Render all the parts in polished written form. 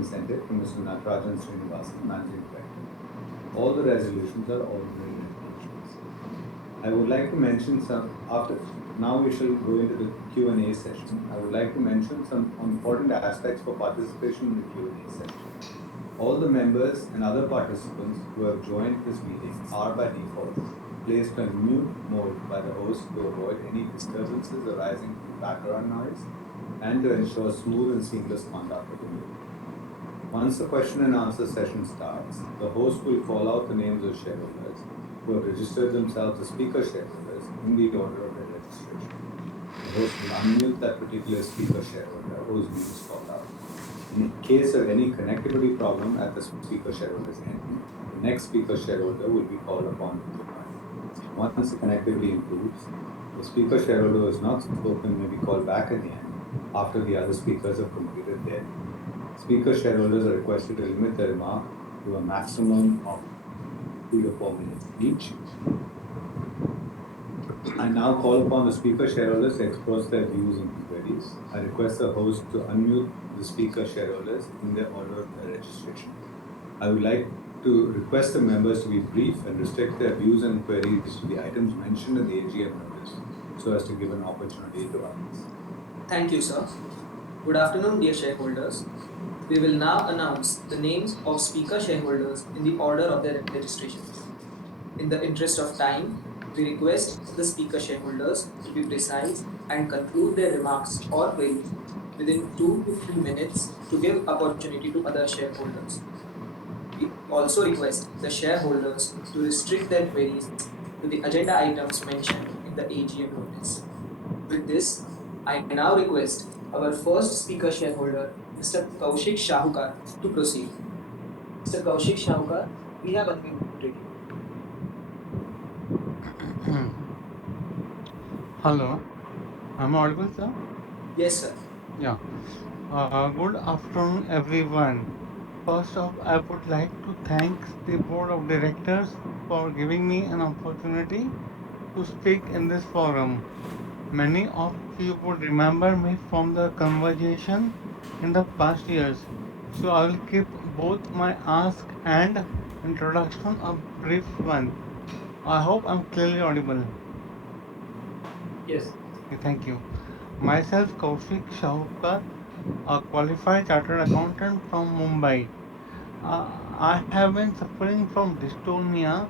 incentive to Mr. Natarajan Srinivasan, Managing Director. All the resolutions are ordinary resolutions. I would like to mention now we shall go into the Q&A session. I would like to mention some important aspects for participation in the Q&A session. All the members and other participants who have joined this meeting are by default placed on mute mode by the host to avoid any disturbances arising from background noise and to ensure smooth and seamless conduct of the meeting. Once the question and answer session starts, the host will call out the names of shareholders who have registered themselves as speaker shareholders in the order of their registration. The host will unmute that particular speaker shareholder whose name is called out. In case of any connectivity problem at the speaker shareholder's end, the next speaker shareholder will be called upon to join. Once the connectivity improves, the speaker shareholder who has not spoken may be called back again after the other speakers have completed their. Speaker shareholders are requested to limit their remark to a maximum of 3 to 4 minutes each. I now call upon the speaker shareholders to express their views and queries. I request the host to unmute the speaker shareholders in their order of their registration. I would like to request the members to be brief and restrict their views and queries to the items mentioned in the AGM notice so as to give an opportunity to others. Thank you, sir. Good afternoon, dear shareholders. We will now announce the names of speaker shareholders in the order of their registration. In the interest of time, we request the speaker shareholders to be precise and conclude their remarks or queries within 2 to 3 minutes to give opportunity to other shareholders. We also request the shareholders to restrict their queries to the agenda items mentioned in the AGM notice. With this, I now request our first speaker shareholder, Mr. Kpix Shahukar, to proceed. Mr. Kpix Shahukar, we have unmuted you. Hello, am I audible, sir? Yes, sir. Yeah. Good afternoon, everyone. First off, I would like to thank the Board of Directors for giving me an opportunity to speak in this forum. Many of you would remember me from the conversation in the past years, so I will keep both my ask and introduction a brief one. I hope I'm clearly audible. Yes. Okay, thank you. Myself, Kpix Shahukar, a qualified chartered accountant from Mumbai. I have been suffering from dystonia,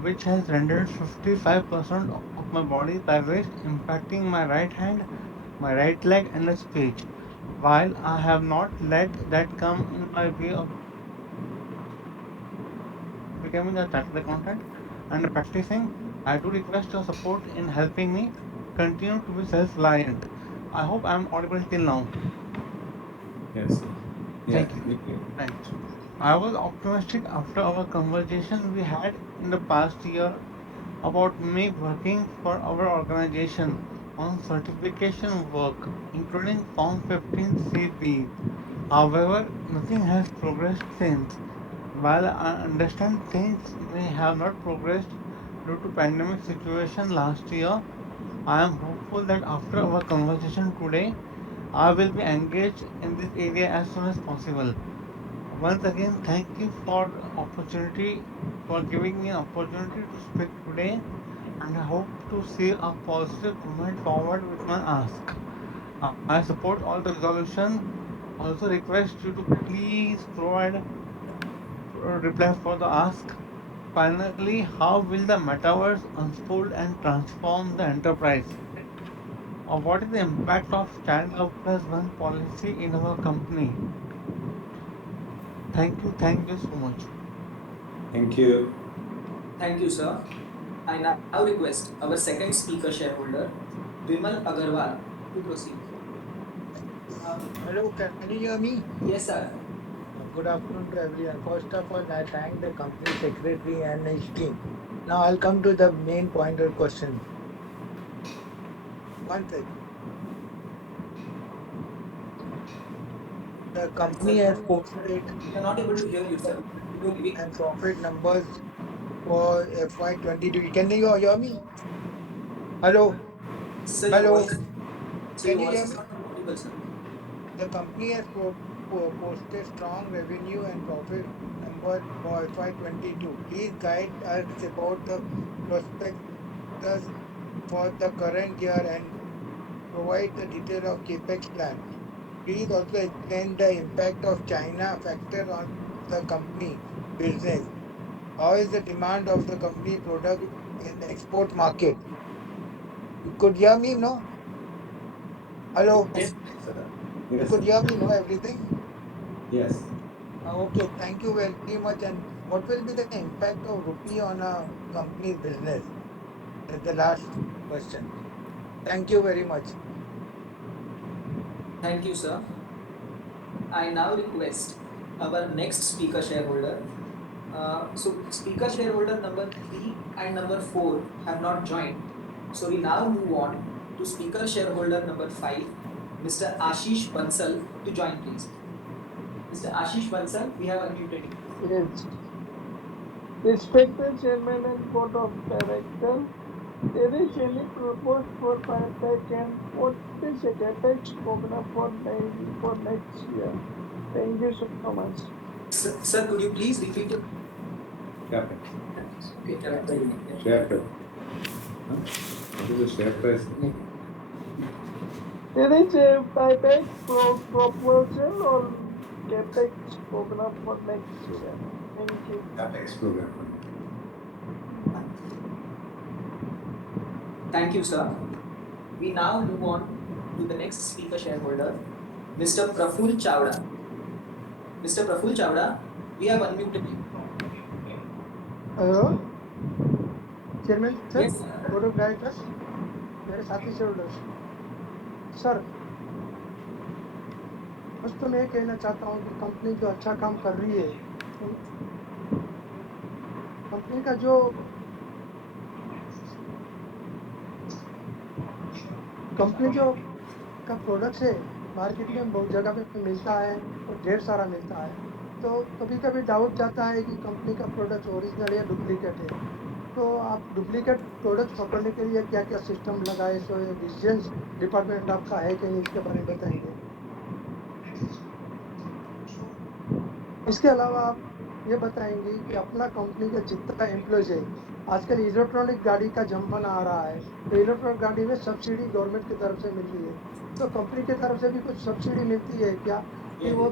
which has rendered 55% of my body paralyzed, impacting my right hand, my right leg, and the speech. While I have not let that come in my way of becoming a chartered accountant and practicing, I do request your support in helping me continue to be self-reliant. I hope I am audible till now. Yes. Thank you. Thanks. I was optimistic after our conversation we had in the past year about me working for our organization on certification work, including Form 15CB. However, nothing has progressed since. While I understand things may have not progressed due to pandemic situation last year, I am hopeful that after our conversation today, I will be engaged in this area as soon as possible. Once again, thank you for giving me an opportunity to speak today, and I hope to see a positive movement forward with my ask. I support all the resolution. Also request you to please provide a reply for the ask. Finally, how will the metaverse unfold and transform the enterprise? Or what is the impact of Child Love Plus One policy in our company? Thank you so much. Thank you. Thank you, sir. I now request our second speaker shareholder, Vimal Agarwal, to proceed. Hello, can you hear me? Yes, sir. Good afternoon to everyone. First of all, I thank the company secretary and his team. Now I'll come to the main point of question. One thing. The company has posted We are not able to hear you, sir. revenue and profit numbers for FY22. Can you hear me? Hello? Sir, Hello? your Can you voice hear is me? not audible, sir. The company has posted strong revenue and profit number for FY22. Please guide us about the prospectus for the current year and provide the detail of Capex plan. Please also explain the impact of China factor on the company business. How is the demand of the company product in the export market? You could hear me, no? Hello? Yes, sir. You Yes, could sir. hear me, no? Everything? Yes. Okay, thank you very much. And what will be the impact of rupee on a company's business? That's the last question. Thank you very much. Thank you, sir. I now request our next speaker shareholder. So, speaker shareholder number 3 and number 4 have not joined. So, we now move on to speaker shareholder number 5, Mr. Ashish Bansal, to join, please. Mr. Ashish Bansal, we have unmuted you. Yes. Respected Chairman and Board of Directors, there is any proposed for buyback and what is the Capex program for next year? Thank you so much. Sir, could you please repeat it? Capex. Okay, Capex. Share price. Huh? What is the share price? There is a buyback proposal or Capex program for next year. Thank you. Capex program. Thank you, sir. We now move on to the next speaker shareholder, Mr. Praful Chawda. Mr. Praful Chawda, we have unmuted you. Hello chairman sir Yes, sir. Board of directors मेरे साथी share holders sir बस तो मैं ये कहना चाहता हूँ कि कंपनी जो अच्छा काम कर रही है कंपनी का जो का प्रोडक्ट्स है मार्केट में बहुत जगह पे मिलता है और ढेर सारा मिलता है तो कभी कभी डाउट जाता है कि कंपनी का प्रोडक्ट ओरिजिनल या डुप्लीकेट है तो आप डुप्लीकेट प्रोडक्ट पकड़ने के लिए क्या क्या सिस्टम लगाए सो ये विजिलेंस डिपार्टमेंट आपका है कि नहीं इसके बारे में बताएंगे। इसके अलावा आप ये बताएंगे कि अपना कंपनी का जितना एम्प्लॉयज है आजकल इलेक्ट्रॉनिक गाड़ी का जमाना आ रहा है तो इलेक्ट्रॉनिक गाड़ी में सब्सिडी गवर्नमेंट की तरफ से मिल रही है तो कंपनी की तरफ से भी कुछ सब्सिडी मिलती है क्या कि वो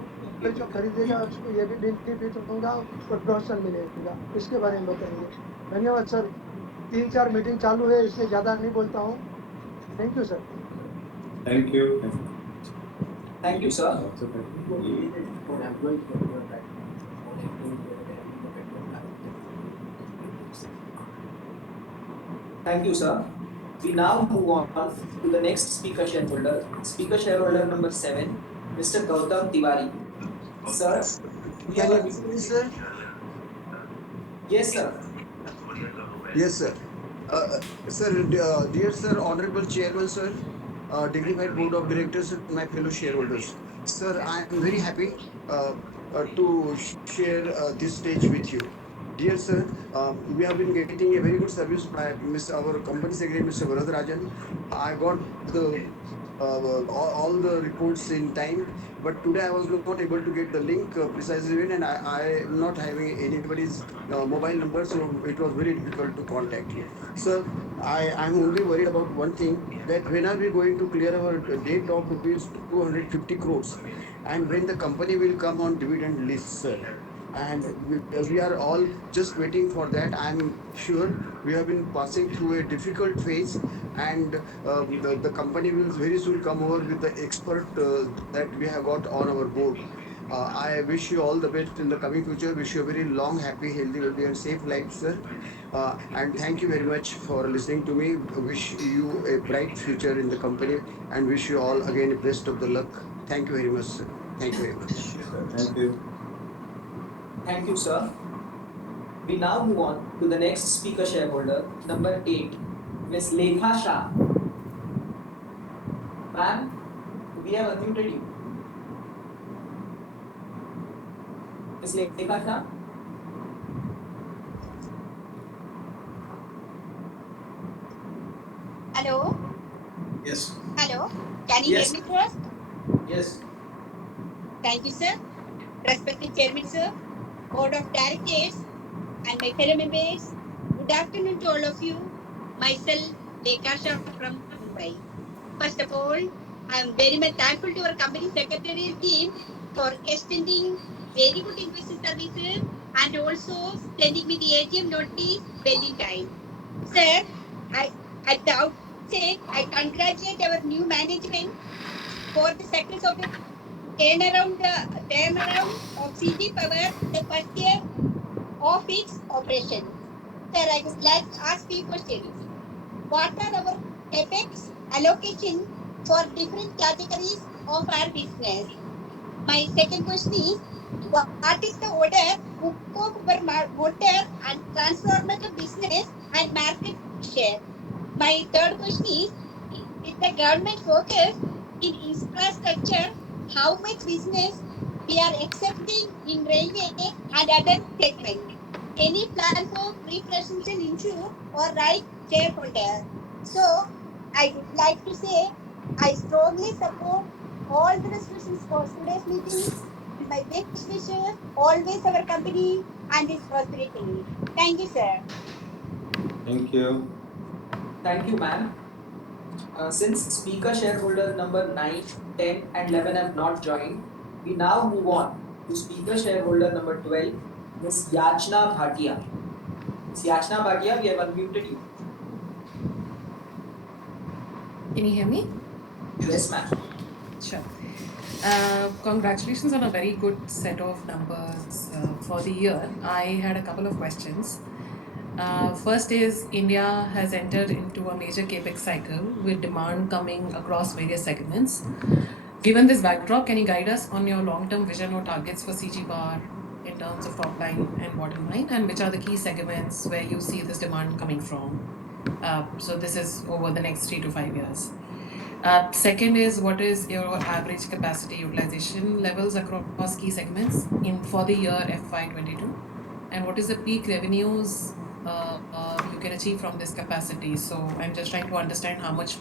जो खरीदेगा उसको ये भी बेनिफिट होगा और प्रोत्साहन मिलेगा इसके बारे में बताएंगे। धन्यवाद सर 3-4 मीटिंग चालू है इसलिए ज़्यादा नहीं बोलता हूँ। Thank you sir. Thank you. Thank you, sir. Thank you, sir. We now move on to the next speaker shareholder. Speaker shareholder number 7, Mr. Gautam Tiwari. Sir, Can you listen, sir? Yes, sir. Yes, sir. Sir, dear sir, honorable chairman, sir, dignified board of directors, my fellow shareholders. Sir, I am very happy to share this stage with you. Dear sir, we have been getting a very good service by our company secretary, Mr. Varadarajan. I got the all the reports in time, but today I was not able to get the link precisely when, and I am not having anybody's mobile number, so it was very difficult to contact you. Sir, I am only worried about one thing, that when are we going to clear our debt of rupees 250 crores, and when the company will come on dividend list, sir. And we are all just waiting for that. I'm sure we have been passing through a difficult phase, and the company will very soon come over with the expert that we have got on our board. I wish you all the best in the coming future. Wish you a very long, happy, healthy, wealthy, and safe life, sir. And thank you very much for listening to me. Wish you a bright future in the company, and wish you all again the best of the luck. Thank you very much, sir. Thank you very much. Thank you. Thank you, sir. We now move on to the next speaker shareholder, number 8, Ms. Lekha Shah. Ma'am, we have unmuted you. Ms. Lekha Shah? Hello. Yes. Hello. Can you Yes. hear me, sir? Yes. Thank you, sir. Respected Chairman, sir, Board of Directors, and my fellow members. Good afternoon to all of you. Myself, Lekasha from Mumbai. First of all, I am very much thankful to our company secretarial team for extending very good investor services and also sending me the AGM notice well in time. Sir, I at the outset, I congratulate our new management for the success of the turnaround of CG Power in the first year of its operation. Sir, I would like to ask you questions. What are our Capex allocation for different categories of our business? My second question is, what is the order book of our motor and transformer business and market share? My third question is, with the government focus in infrastructure, how much business we are accepting in railway and other segments? Any plan for pre-presidential issue or right shareholder? So I would like to say I strongly support all the resolutions for today's meeting and my best wishes always our company and its prosperity. Thank you, sir. Thank you. Thank you, ma'am. Since speaker shareholders number 9, 10, and 11 have not joined, we now move on to speaker shareholder number 12, Ms. Yachna Bhatia. Ms. Yachna Bhatia, we have unmuted you. Can you hear me? Yes, ma'am. Sure. Congratulations on a very good set of numbers for the year. I had a couple of questions. First is India has entered into a major Capex cycle with demand coming across various segments. Given this backdrop, can you guide us on your long-term vision or targets for CG Power in terms of top line and bottom line, and which are the key segments where you see this demand coming from? So this is over the next 3 to 5 years. Second is, what is your average capacity utilization levels across key segments for the year FY22? And what is the peak revenues you can achieve from this capacity? So I'm just trying to understand how much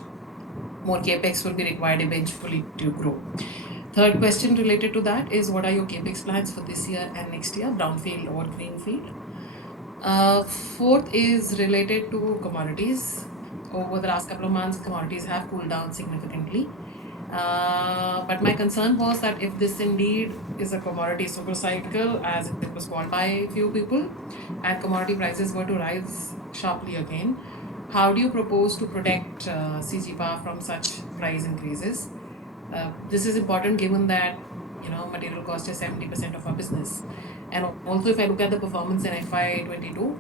more Capex will be required eventually to grow. Third question related to that is, what are your Capex plans for this year and next year, Brownfield or Greenfield? Fourth is related to commodities. Over the last couple of months, commodities have cooled down significantly. But my concern was that if this indeed is a commodity super cycle, as it was called by a few people, and commodity prices were to rise sharply again, how do you propose to protect CG Power from such price increases? This is important given that material cost is 70% of our business. And also, if I look at the performance in FY22,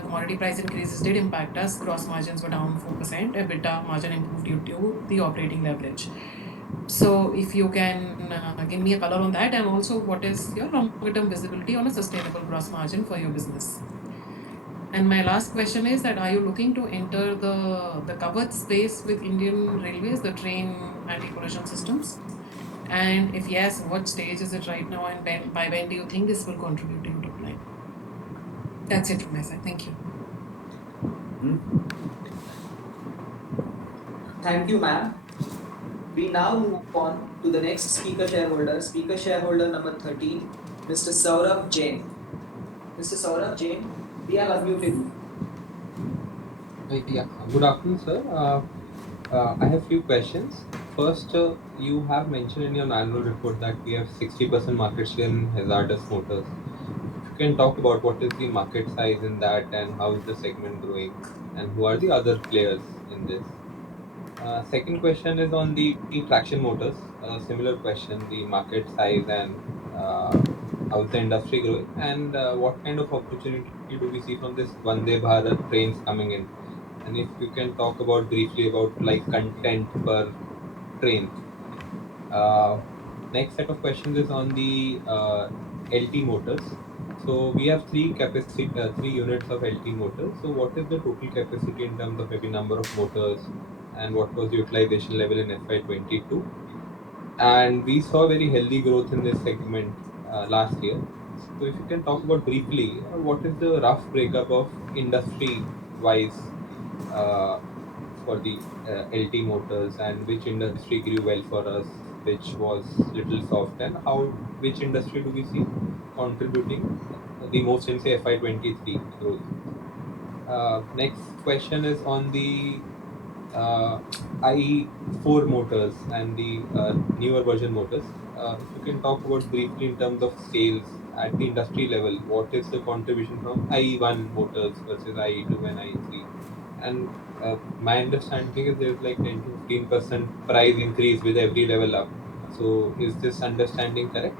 commodity price increases did impact us. Gross margins were down 4%. EBITDA margin improved due to the operating leverage. So if you can give me a color on that, and also what is your longer-term visibility on a sustainable gross margin for your business? And my last question is that, are you looking to enter the covered space with Indian Railways, the train anti-collision systems? And if yes, what stage is it right now, and by when do you think this will contribute to your top line? That's it from my side. Thank you. Thank you, ma'am. We now move on to the next speaker shareholder number 13, Mr. Saurabh Jain. Mr. Saurabh Jain, we have unmuted you. Yeah, good afternoon, sir. I have few questions. First, you have mentioned in your annual report that we have 60% market share in hazardous motors. If you can talk about what is the market size in that, and how is the segment growing, and who are the other players in this? Second question is on the traction motors. Similar question, the market size and how is the industry growing, and what kind of opportunity do we see from this Vande Bharat trains coming in? And if you can talk about briefly about like content per train. Next set of questions is on the LT motors. So we have three units of LT motors. So what is the total capacity in terms of maybe number of motors, and what was the utilization level in FY22? And we saw very healthy growth in this segment last year. So if you can talk about briefly, what is the rough breakup of industry-wise for the LT motors, and which industry grew well for us, which was little soft, and how which industry do we see contributing the most in say FY23 growth? Next question is on the uh, IE4 motors and the newer version motors. If you can talk about briefly in terms of sales at the industry level, what is the contribution from IE1 motors versus IE2 and IE3? And my understanding is there's like 10 to 15% price increase with every level up. So is this understanding correct?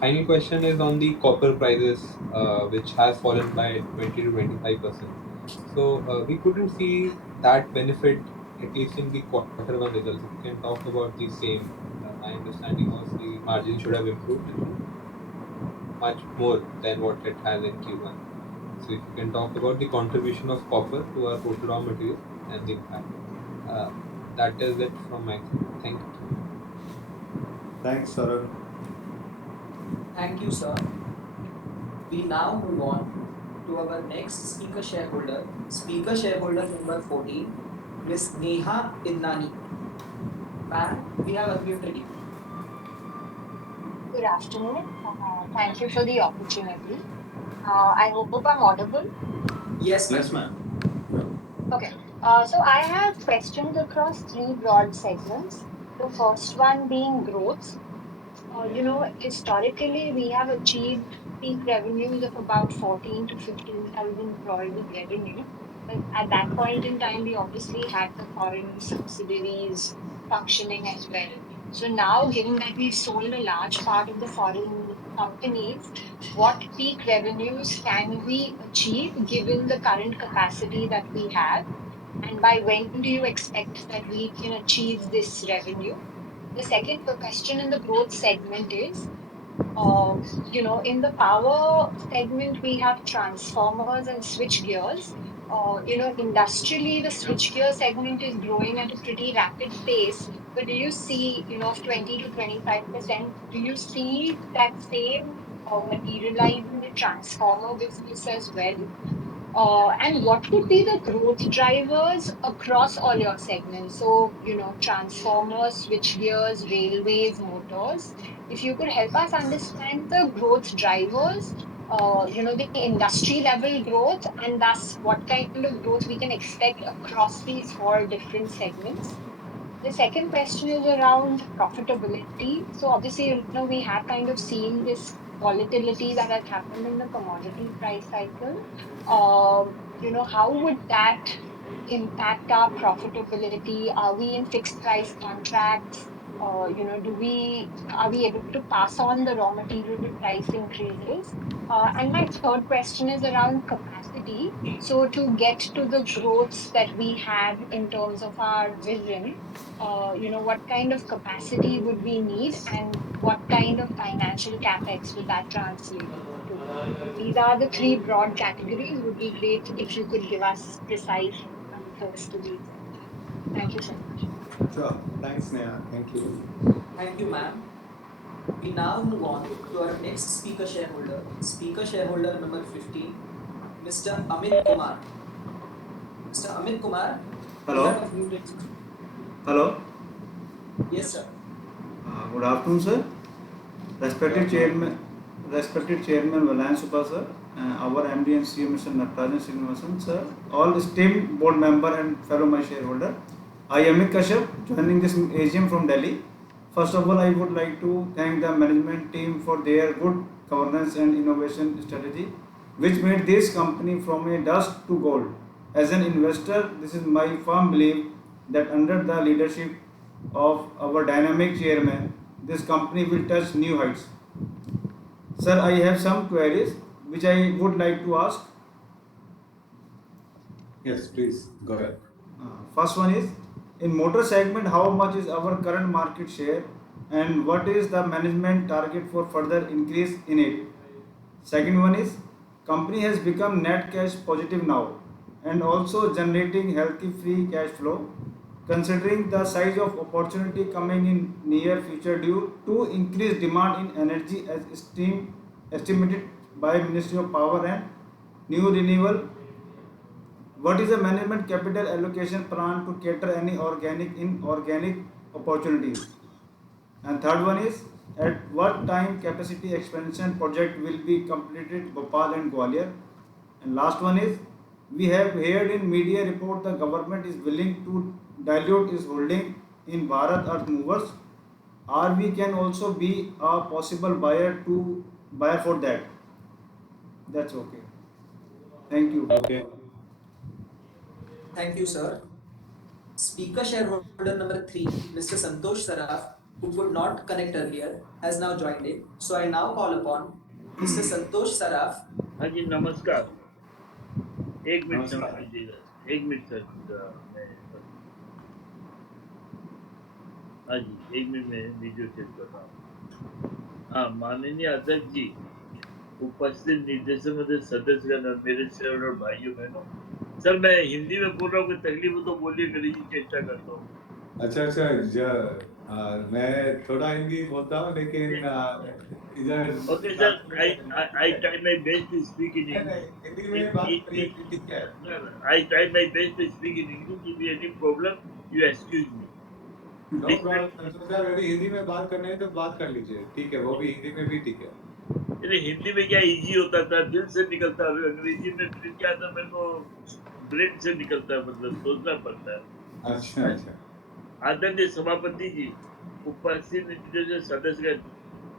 Final question is on the copper prices, which has fallen by 20 to 25%. So we couldn't see that benefit at least in the quarter one results. If you can talk about the same, my understanding was the margin should have improved much more than what it has in Q1. So if you can talk about the contribution of copper to our total raw material and the impact. Uh, that is it from my side. Thank you. Thanks, Saurabh. Thank you, sir. We now move on to our next speaker shareholder number 14, Ms. Neha Idnani. Ma'am, we have unmuted you. Good afternoon. Thank you for the opportunity. I hope I'm audible. Yes, ma'am. Yes, ma'am. Okay. So I have questions across three broad segments. The first one being growth. Historically, we have achieved peak revenues of about 14 to 15,000 crores of revenue. But at that point in time, we obviously had the foreign subsidiaries functioning as well. So now, given that we've sold a large part of the foreign companies, what peak revenues can we achieve given the current capacity that we have? And by when do you expect that we can achieve this revenue? The second question in the growth segment is, in the power segment, we have transformers and switch gears. Industrially, the switch gear segment is growing at a pretty rapid pace. But do you see, of 20 to 25%, do you see that same materialize in the transformer business as well? And what would be the growth drivers across all your segments? So, transformers, switchgears, railways, motors. If you could help us understand the growth drivers, the industry level growth, and thus what kind of growth we can expect across these four different segments. The second question is around profitability. So obviously, we have kind of seen this volatility that has happened in the commodity price cycle. How would that impact our profitability? Are we in fixed price contracts? Are we able to pass on the raw material price increases? And my third question is around capacity. So to get to the growths that we have in terms of our vision, what kind of capacity would we need and what kind of financial capex would that translate to? So these are the three broad categories. Would be great if you could give us precise answers to these. Thank you so much. Sure. Thanks, Neha. Thank you. Thank you, ma'am. We now move on to our next speaker shareholder number 15, Mr. Amit Kumar. Mr. Amit Kumar, Hello. you have unmuted. Hello. Yes, sir. Good afternoon, sir. Respected Chairman Valayan Super, sir, our MD and CEO, Mr. Natarajan Srinivasan, sir, all esteemed board member and fellow my shareholder. I am Amit Kashyap, joining this AGM from Delhi. First of all, I would like to thank the management team for their good governance and innovation strategy, which made this company from a dust to gold. As an investor, this is my firm belief that under the leadership of our dynamic chairman, this company will touch new heights. Sir, I have some queries which I would like to ask. Yes, please go ahead. First one is, in motor segment, how much is our current market share and what is the management target for further increase in it? Second one is, company has become net cash positive now and also generating healthy free cash flow. Considering the size of opportunity coming in near future due to increased demand in energy as estimated by Ministry of Power and New Renewable, what is the management capital allocation plan to cater any organic inorganic opportunities? And third one is at what time capacity expansion project will be completed Bhopal and Gwalior. And last one is we have heard in media report the government is willing to dilute its holding in Bharat Earth Movers. Or we can also be a possible buyer for that. That's okay. Thank you. Okay. Thank you, sir. Speaker shareholder number 3, Mr. Santosh Saraf, who could not connect earlier, has now joined in. So I now call upon Mr. Santosh Saraf. हाँ जी नमस्कार. एक minute समझ Namaskar. लीजिएगा. एक minute sir. मैं हाँ जी एक minute में वीडियो चेक कर रहा हूँ. हाँ माननीय अध्यक्ष जी, उपस्थित निर्देशक सदस्यगण और मेरे शेयर और भाइयों बहनों, सर मैं हिंदी में बोल रहा हूँ, कोई तकलीफ हो तो बोलिए, मेरी चेष्टा करता हूँ. अच्छा अच्छा मैं थोड़ा हिंदी बोलता हूँ लेकिन इधर okay sir, I tried my best to speak in नहीं English. नहीं हिंदी में बात करिए ठीक है. I tried my best to speak in English. If you have any problem, you excuse me. No problem Santosh sir, अभी हिंदी में बात करनी है तो बात कर लीजिए, ठीक है, वो भी हिंदी में भी ठीक है. अरे हिंदी में क्या इजी होता था, दिल से निकलता है. अंग्रेजी में फिर क्या था, मेरे को ब्रेन से निकलता है, मतलब सोचना पड़ता है. अच्छा अच्छा. आदरणीय सभापति जी, उपस्थित निर्देशक सदस्यगण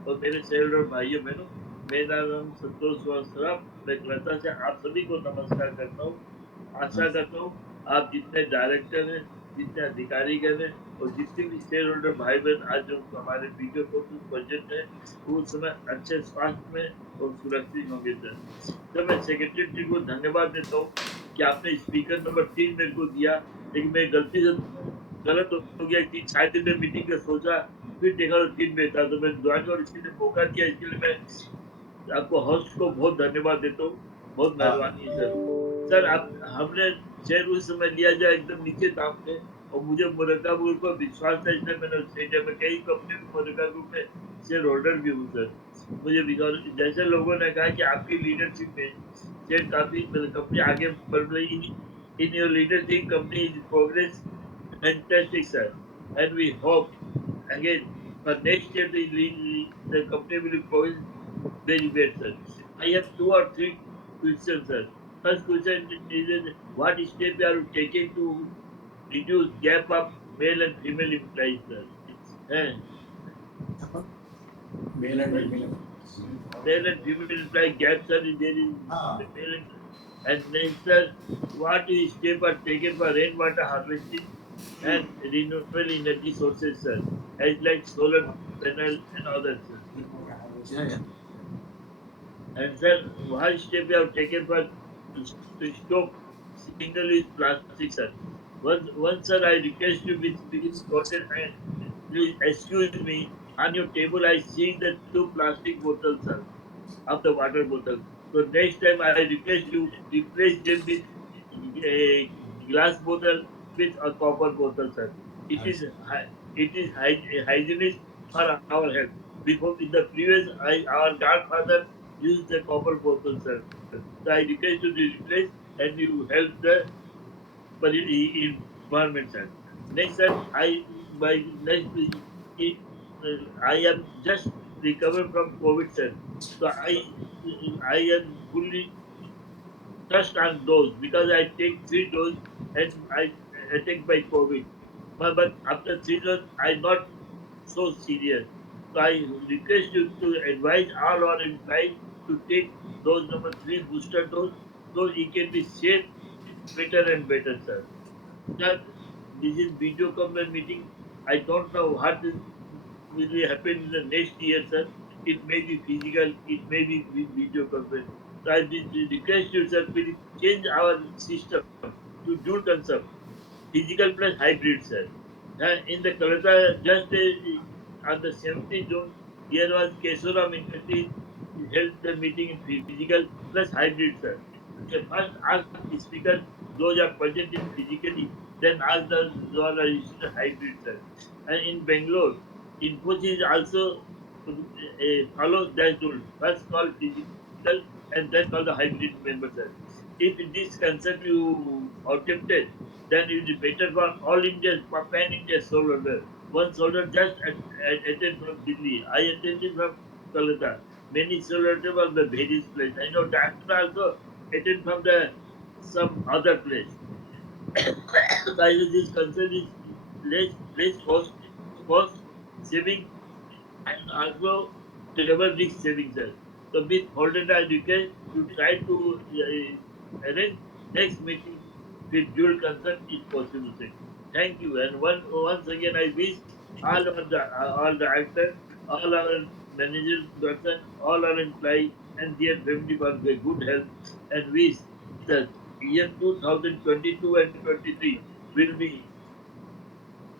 और मेरे शेयर और भाइयों बहनों, मेरा नाम संतोष सराफ. मैं कलकत्ता से आप सभी को नमस्कार करता हूँ. आशा करता हूँ आप जितने डायरेक्टर हैं, जितने अधिकारीगण हैं और जितने भी शेयर होल्डर भाई बहन आज जो हमारे वीडियो को प्रोजेक्ट है, वो उस समय अच्छे स्वास्थ्य में और सुरक्षित होंगे सर. तो मैं सेक्रेटरी को धन्यवाद देता हूँ कि आपने स्पीकर नंबर 3 मेरे को दिया, लेकिन मैं गलती से गलत हो गया कि शायद मैं मीटिंग का सोचा, फिर देखा तो 3 में था, तो मैं ज्वाइन और इसके लिए मौका दिया. इसके लिए मैं आपको होस्ट को बहुत धन्यवाद देता हूँ. बहुत मेहरबानी है सर. सर आप हमने शेयर उस समय लिया जाए एकदम नीचे दाम थे और मुझे मुरक्का ग्रुप पर विश्वास था, इसलिए मैंने शेयर में कई कंपनी में मुरक्का ग्रुप में शेयर होल्डर भी हूँ सर. मुझे विश्वास, जैसे लोगों ने कहा कि आपकी लीडरशिप में शेयर काफी कंपनी आगे बढ़ रही. In your leadership company is progress fantastic sir, and we hope again for next year the company will progress very well sir. I have 2 or 3 questions sir. First question is what step you are taking to reduce gap of male and female employees sir. Eh, male and female. Male and female employee gap sir, there is हाँ. male and next sir, what is step are taken for rainwater harvesting and renewable energy sources, sir, as like solar panel and others, sir. Yeah. And sir, what step you have taken for to stop single-use plastic, sir? Once, sir, I request you with spotted hand, please excuse me. On your table, I see the 2 plastic bottles, sir, of the water bottle. So next time, I request you replace them with a glass bottle with a copper bottle, sir. It is hygienic for our health. Before in the previous, our grandfather used the copper bottle, sir. So I request you to replace and you help the environment, sir. Next, sir, by next, I am just recovered from COVID, sir. So I am fully trust on dose because I take 3 doses and I take by COVID. But after 3 doses, I not so serious. So I request you to advise all our employees to take dose number 3 booster dose so it can be safe better and better, sir. Sir, this is video conference meeting. I don't know what will happen in the next year, sir. It may be physical, it may be video conference. So I request you, sir, please change our system to dual concept, physical plus hybrid, sir. In the Kolkata, just on the 17th June, here was Kesoram Industries held the meeting in physical plus hybrid, sir. They first asked the speaker, those are present in physically, then asked those are in hybrid, sir. And in Bangalore, Infosys also follows that rule. First call physical and then call the hybrid member, sir. If this concept you attempted, then it is better for all Indians, for pan India shareholder. One soldier just attended from Delhi. I attended from Kolkata. Many soldiers from the various place. I know doctor also attend from the some other place. By this concern is less cost saving and also travel risk saving, sir. So with Holden and UK, you try to arrange next meeting with dual concern is possible, sir. Thank you. And once again, I wish all the actors, all our managers person, all our employees and their family for the good health and wish that year 2022 and 23 will be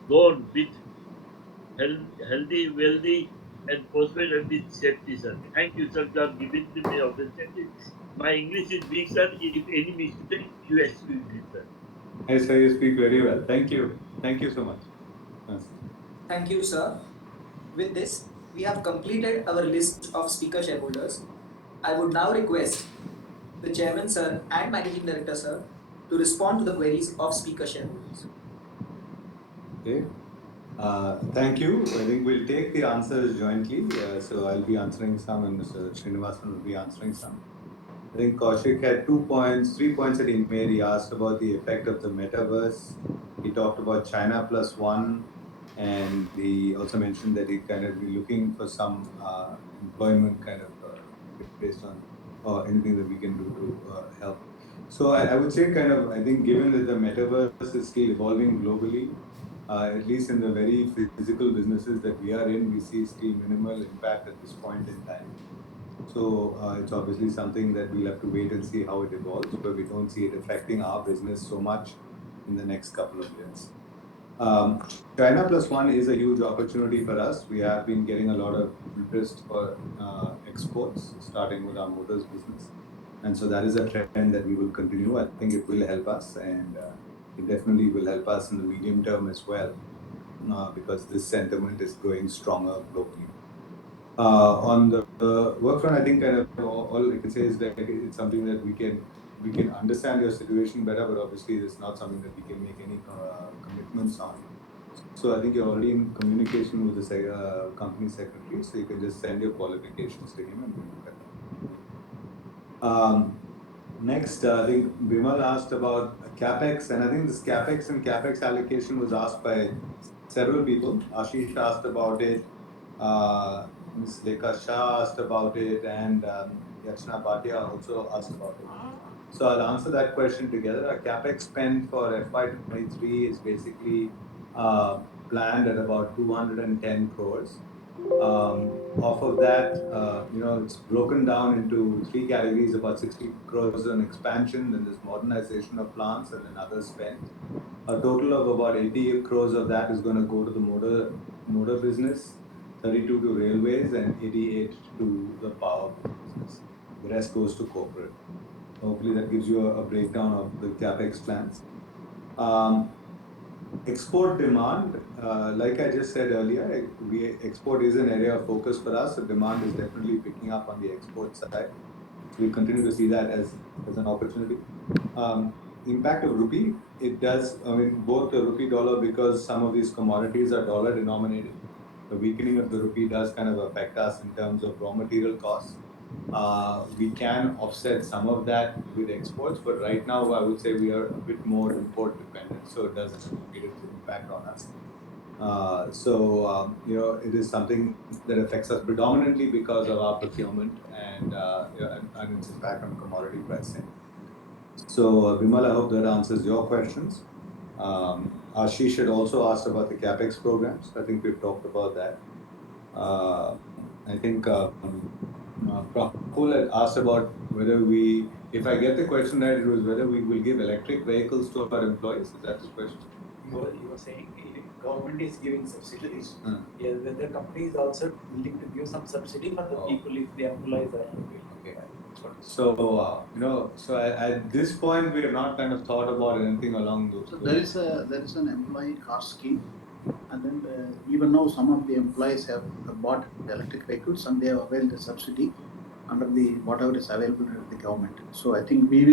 gone with healthy, wealthy, and prosperous and with safety, sir. Thank you, sir, for giving me opportunity. My English is weak, sir. If any mistake, you excuse me, sir. Yes, sir, you speak very well. Thank you. Thank you so much. Yes. Thank you, sir. With this, we have completed our list of speaker shareholders. I would now request the chairman, sir, and managing director, sir, to respond to the queries of speaker shareholders. Okay. Thank you. I think we'll take the answers jointly. So I'll be answering some, and Mr. Srinivasan will be answering some. I think Kaushik had 3 points that he made. He asked about the effect of the metaverse. He talked about China plus one, and he also mentioned that he kind of be looking for some employment kind of based on anything that we can do to help. So I would say kind of, I think given that the metaverse is still evolving globally, at least in the very physical businesses that we are in, we see still minimal impact at this point in time. So it's obviously something that we'll have to wait and see how it evolves, but we don't see it affecting our business so much in the next couple of years. Um, China plus one is a huge opportunity for us. We have been getting a lot of interest for exports, starting with our motors business. And so that is a trend that we will continue. I think it will help us, and it definitely will help us in the medium term as well, because this sentiment is growing stronger globally. On the work front, I think kind of all I can say is that it's something that we can understand your situation better, but obviously it's not something that we can make any commitments on. So I think you're already in communication with the company secretary, so you can just send your qualifications to him and we'll look at that. Next, I think Bimal asked about Capex, and I think this Capex and Capex allocation was asked by several people. Ashish asked about it, Ms. Lekha Shah asked about it, and Yachna Bhatia also asked about it. So I'll answer that question together. Our Capex spend for FY23 is basically planned at about 210 crores. Off of that, it's broken down into 3 categories: about 60 crores on expansion, then there's modernization of plants, and then other spend. A total of about 80 crores of that is going to go to the motor business, 32 to railways, and 88 to the power business. The rest goes to corporate. Hopefully that gives you a breakdown of the Capex plans. Export demand, like I just said earlier, export is an area of focus for us. The demand is definitely picking up on the export side. So we continue to see that as an opportunity. Impact of rupee, it does, both the rupee dollar, because some of these commodities are dollar denominated. The weakening of the rupee does kind of affect us in terms of raw material costs. We can offset some of that with exports, but right now I would say we are a bit more import dependent, so it does have a negative impact on us. It is something that affects us predominantly because of our procurement and its impact on commodity pricing. So, Vimal, I hope that answers your questions. Ashish had also asked about the Capex programs. I think we've talked about that. I think Praful had asked about whether if I get the question right, it was whether we will give electric vehicles to our employees. Is that the question? You were saying government is giving subsidies. Yeah, the company is also willing to give some subsidy for the people if the employees are okay. So at this point we have not kind of thought about anything along those. So there is an employee car scheme, and then even now some of the employees have bought electric vehicles and they have availed the subsidy under the whatever is available to the government. So I think we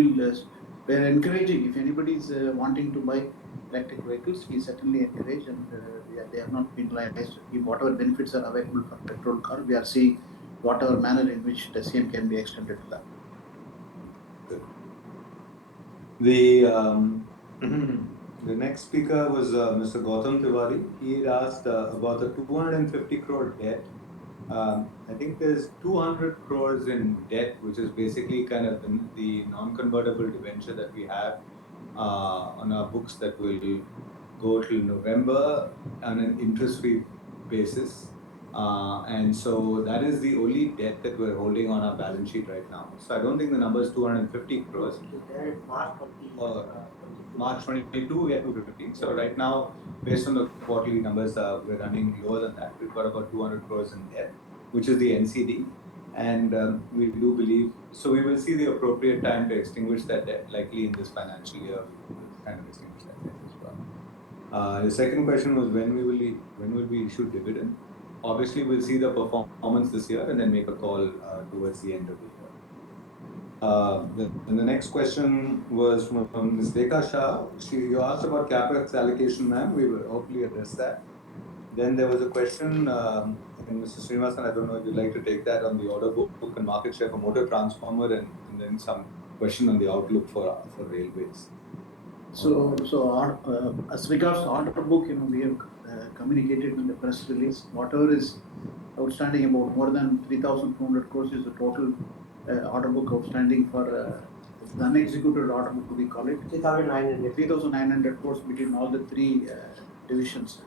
are encouraging if anybody is wanting to buy electric vehicles, we certainly encourage, and we they have not been realized. If whatever benefits are available for petrol car, we are seeing whatever manner in which the same can be extended to that. The next speaker was Mr. Gautam Tiwari. He had asked about the 250 crore debt. I think there's 200 crores in debt, which is basically kind of the non-convertible debenture that we have on our books that will go till November on an interest-free basis. And so that is the only debt that we're holding on our balance sheet right now. So I don't think the number is 250 crores. March 22, we had 250. So right now, based on the quarterly numbers, we're running lower than that. We've got about 200 crores in debt, which is the NCD. And we do believe, so we will see the appropriate time to extinguish that debt, likely in this financial year, we will kind of extinguish that debt as well. The second question was when will we issue dividend? Obviously, we'll see the performance this year and then make a call towards the end of the year. And the next question was from Ms. Dekha Shah. You asked about Capex allocation, ma'am. We will hopefully address that. Then there was a question, and Mr. Srinivasan, I don't know if you'd like to take that on the order book and market share for motor transformer, and then some question on the outlook for railways. So as regards to order book, we have communicated in the press release. Whatever is outstanding, about more than 3,200 crores is the total order book outstanding for the unexecuted order book, we call it. 3,900 crores between all the three divisions.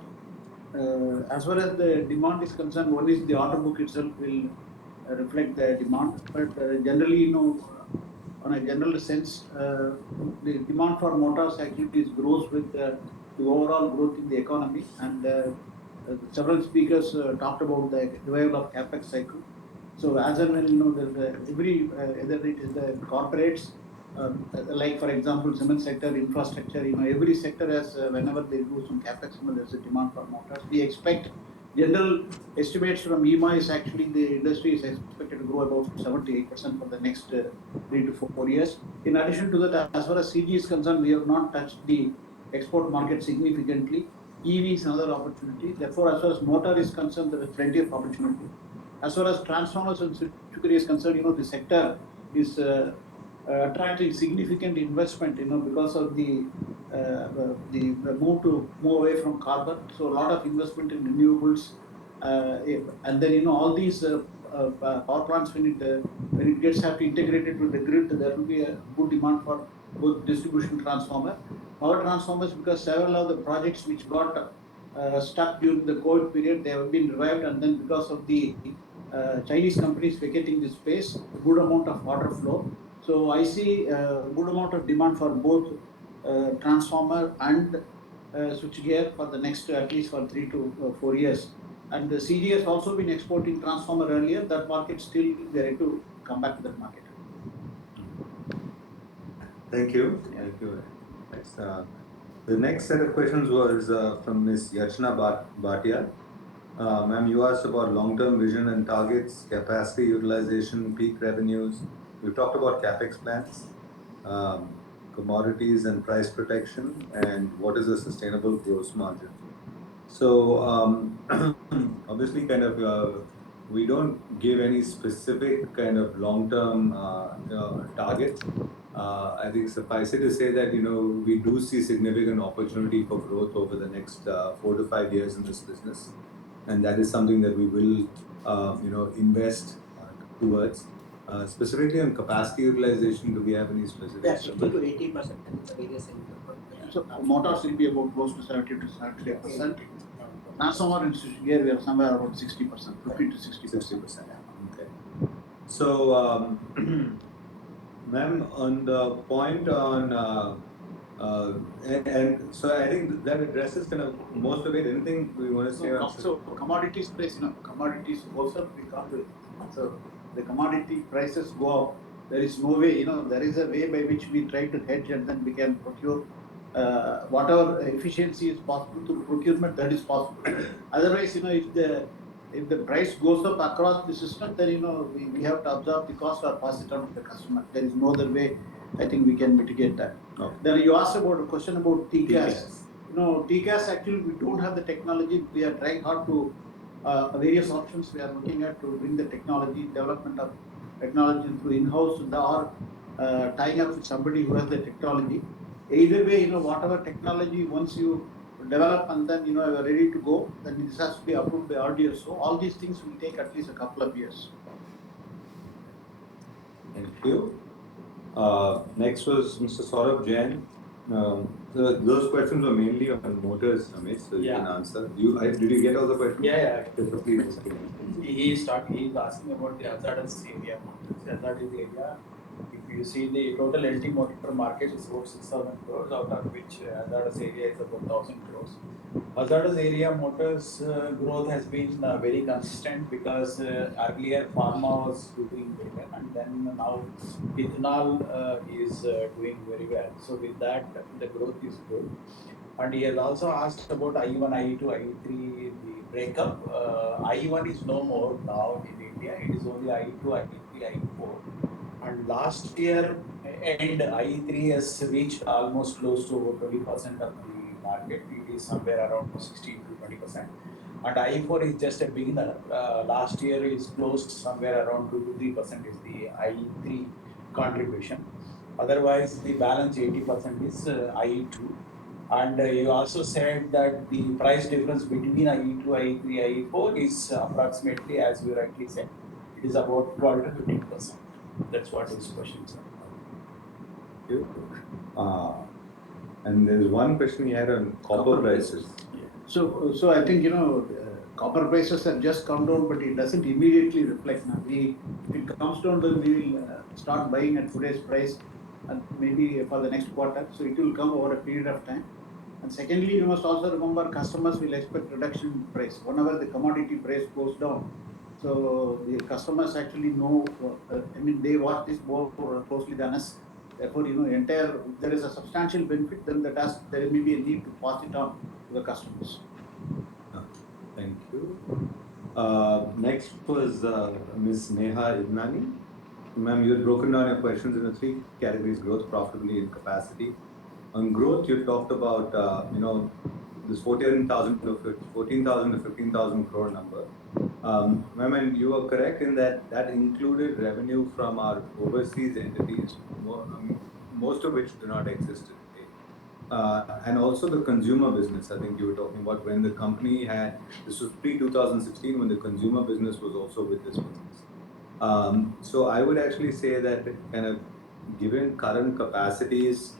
As far as the demand is concerned, one is the order book itself will reflect the demand, but generally, on a general sense, the demand for motors actually grows with the overall growth in the economy, and several speakers talked about the revival of Capex cycle. So as and when there's either it is the corporates, like for example cement sector, infrastructure, every sector has whenever they do some Capex, there's a demand for motors. We expect general estimates from EMA is actually the industry is expected to grow about 78% for the next 3 to 4 years. In addition to that, as far as CG is concerned, we have not touched the export market significantly. EV is another opportunity. Therefore, as far as motor is concerned, there is plenty of opportunity. As far as transformers and circuitry is concerned, the sector is attracting significant investment, because of the move away from carbon. So a lot of investment in renewables, and then all these power plants when it gets have to integrated with the grid, there will be a good demand for both distribution transformer, power transformers, because several of the projects which got stuck during the COVID period, they have been revived, and then because of the Chinese companies vacating this space, a good amount of order flow. So I see a good amount of demand for both transformer and switchgear for the next at least for 3 to 4 years. And the CG has also been exporting transformer earlier. That market still we are ready to come back to that market. Thank you. Thank you. Thanks. The next set of questions was from Ms. Yachna Bhatia. Ma'am, you asked about long-term vision and targets, capacity utilization, peak revenues. We've talked about Capex plans, commodities and price protection, and what is a sustainable gross margin. So obviously, kind of, we don't give any specific kind of long-term target. I think suffice it to say that we do see significant opportunity for growth over the next 4 to 5 years in this business, and that is something that we will invest towards. Specifically on capacity utilization, do we have any specific? Yeah, 60 to 80% in the various sectors. So motors will be about close to 70 to 75%. Transformer and switchgear, we are somewhere about 60%, 50 to 60%. Okay. So, ma'am, on the point on, and so I think that addresses kind of most of it. Anything we want to say? So commodities price, commodities goes up, we can't do it. So the commodity prices go up. There is no way, there is a way by which we try to hedge and then we can procure whatever efficiency is possible through procurement, that is possible. Otherwise, if the price goes up across the system, then we have to absorb the cost or pass it on to the customer. There is no other way. I think we can mitigate that. Okay. Then you asked about a question about T-gas. TCAS actually we don't have the technology. We are trying hard to various options we are looking at to bring the technology development of technology through in-house or tying up with somebody who has the technology. Either way, whatever technology once you develop and then you are ready to go, then this has to be approved by RDSO. All these things will take at least a couple of years. Thank you. Next was Mr. Saurabh Jain. Those questions were mainly on motors, Amit, so you can answer. Did you get all the questions? Yeah. So please. He's asking about the hazardous area motors. Hazardous area, if you see the total LT motor market is about 6,000 crores, out of which hazardous area is about 1,000 crores. Hazardous area motors growth has been very consistent because earlier pharma was doing very well, and then now ethanol is doing very well. So with that, the growth is good. And he has also asked about I1, I2, I3, the breakup. I1 is no more now in India. It is only I2, I3, I4. And last year, end I3 has reached almost close to about 20% of the market. It is somewhere around 16 to 20%. And I4 is just a beginner. Last year is closed somewhere around 2 to 3% is the I3 contribution. Otherwise, the balance 80% is I2. And you also said that the price difference between I2, I3, I4 is approximately, as you rightly said, it is about 12 to 15%. That's what his questions are. Thank you. And there's one question he had on copper prices. Yeah. So I think copper prices have just come down, but it doesn't immediately reflect. Now, if it comes down, then we will start buying at today's price, and maybe for the next quarter. So it will come over a period of time. And secondly, you must also remember customers will expect reduction in price whenever the commodity price goes down. So the customers actually know. They watch this more closely than us. Therefore, if there is a substantial benefit, then there may be a need to pass it on to the customers. Thank you. Next was Ms. Neha Idnani. Ma'am, you had broken down your questions into 3 categories: growth, profitability, and capacity. On growth, you talked about this 14,000 to 15,000 crore number. Ma'am, and you are correct in that included revenue from our overseas entities, most of which do not exist today. And also the consumer business, I think you were talking about when the company this was pre-2016 when the consumer business was also with this business. So I would actually say that kind of given current capacities,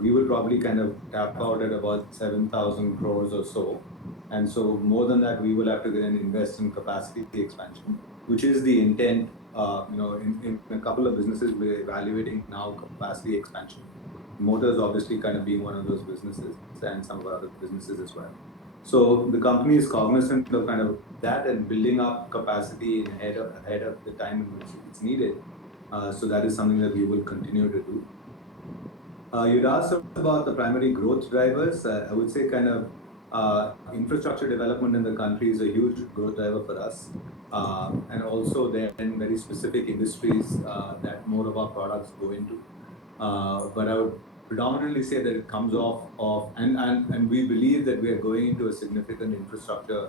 we will probably kind of tap out at about 7,000 crores or so. And so more than that, we will have to then invest in capacity expansion, which is the intent. In a couple of businesses, we're evaluating now capacity expansion. Motors obviously kind of being one of those businesses, and some of our other businesses as well. So the company is cognizant of kind of that and building up capacity ahead of the time in which it's needed. So that is something that we will continue to do. You'd asked about the primary growth drivers. I would say kind of infrastructure development in the country is a huge growth driver for us. And also there are very specific industries that more of our products go into. But I would predominantly say that it comes off and we believe that we are going into a significant infrastructure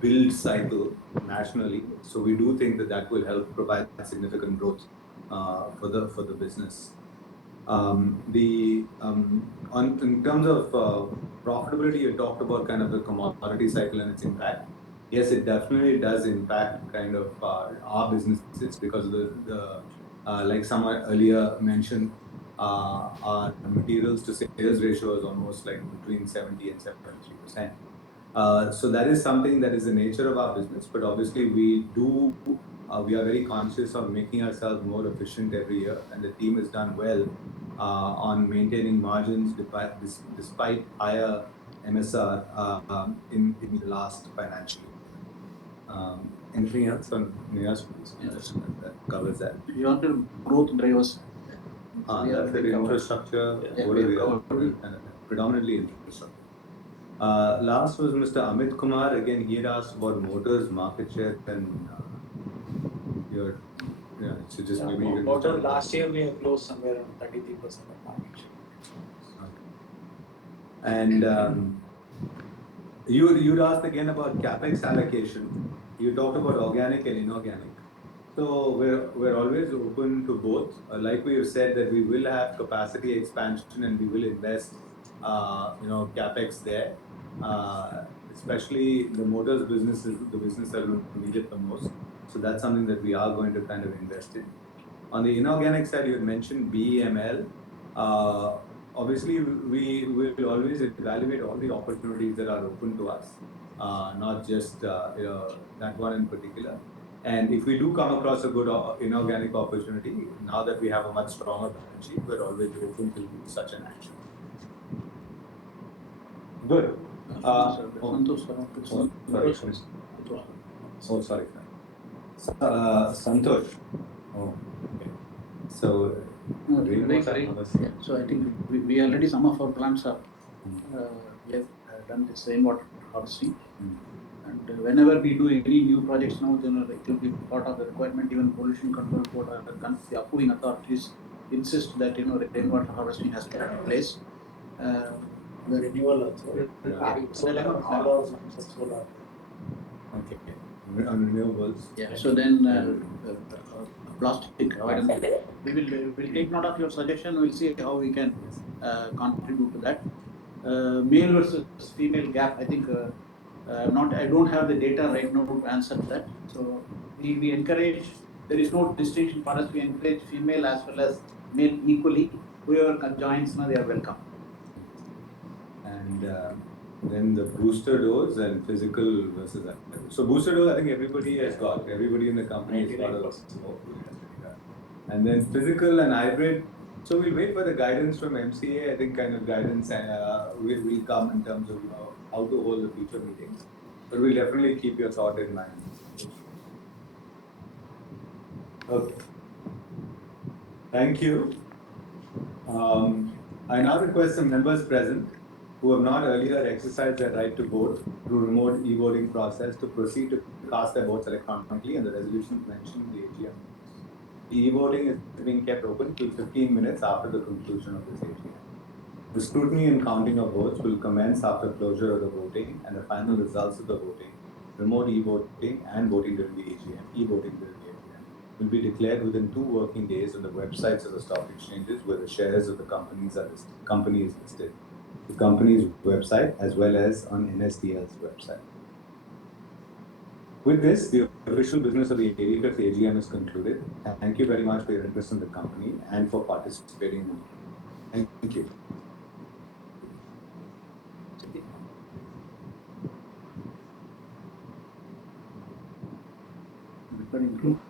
build cycle nationally. So we do think that will help provide significant growth for the business. In terms of profitability, you talked about kind of the commodity cycle and its impact. Yes, it definitely does impact kind of our businesses because of the like someone earlier mentioned, our materials to sales ratio is almost like between 70 and 73%. So that is something that is the nature of our business, but obviously we are very conscious of making ourselves more efficient every year, and the team has done well on maintaining margins despite higher MSR in the last financial year. Anything else on Neha's please? That covers that. You want to growth drivers? That's the infrastructure. Predominantly infrastructure. Last was Mr. Amit Kumar. Again, he had asked about motors, market share, and so just maybe you can. Motor last year we have closed somewhere around 33% of market share. And you'd asked again about Capex allocation. You talked about organic and inorganic. So we're always open to both. Like we have said that we will have capacity expansion and we will invest, Capex there. Especially the motors business is the business that will need it the most. So that's something that we are going to kind of invest in. On the inorganic side, you had mentioned BEML. Obviously, we will always evaluate all the opportunities that are open to us, not just that one in particular. And if we do come across a good inorganic opportunity, now that we have a much stronger balance sheet, we're always open to such an action. Good. Sorry. Santosh. Oh, okay. So, So I think we already some of our plants are we have done this rainwater harvesting. And whenever we do any new projects now, then it will be part of the requirement. Even pollution control board or the approving authorities insist that rainwater harvesting has to be in place. The renewal also. Solar. Okay. On renewables. Yeah. So then plastic avoidance. We will take note of your suggestion. We'll see how we can contribute to that. Male versus female gap. I think I don't have the data right now to answer that. So we encourage. There is no distinction for us. We encourage female as well as male equally. Whoever joins, they are welcome. And then the booster dose and physical versus hybrid. So booster dose, I think everybody has got. Everybody in the company has got a. And then physical and hybrid. So we'll wait for the guidance from MCA. I think kind of guidance will come in terms of how to hold the future meetings. But we'll definitely keep your thought in mind. Okay. Thank you. I now request the members present who have not earlier exercised their right to vote through remote e-voting process to proceed to cast their votes electronically and the resolutions mentioned in the AGM. The e-voting is being kept open till 15 minutes after the conclusion of this AGM. The scrutiny and counting of votes will commence after closure of the voting and the final results of the voting, remote e-voting and voting during the AGM, e-voting during the AGM, will be declared within 2 working days on the websites of the stock exchanges where the shares of the company is listed, the company's website as well as on NSDL's website. With this, the official business of the 85th AGM is concluded. Thank you very much for your interest in the company and for participating in the meeting. Thank you. Recording.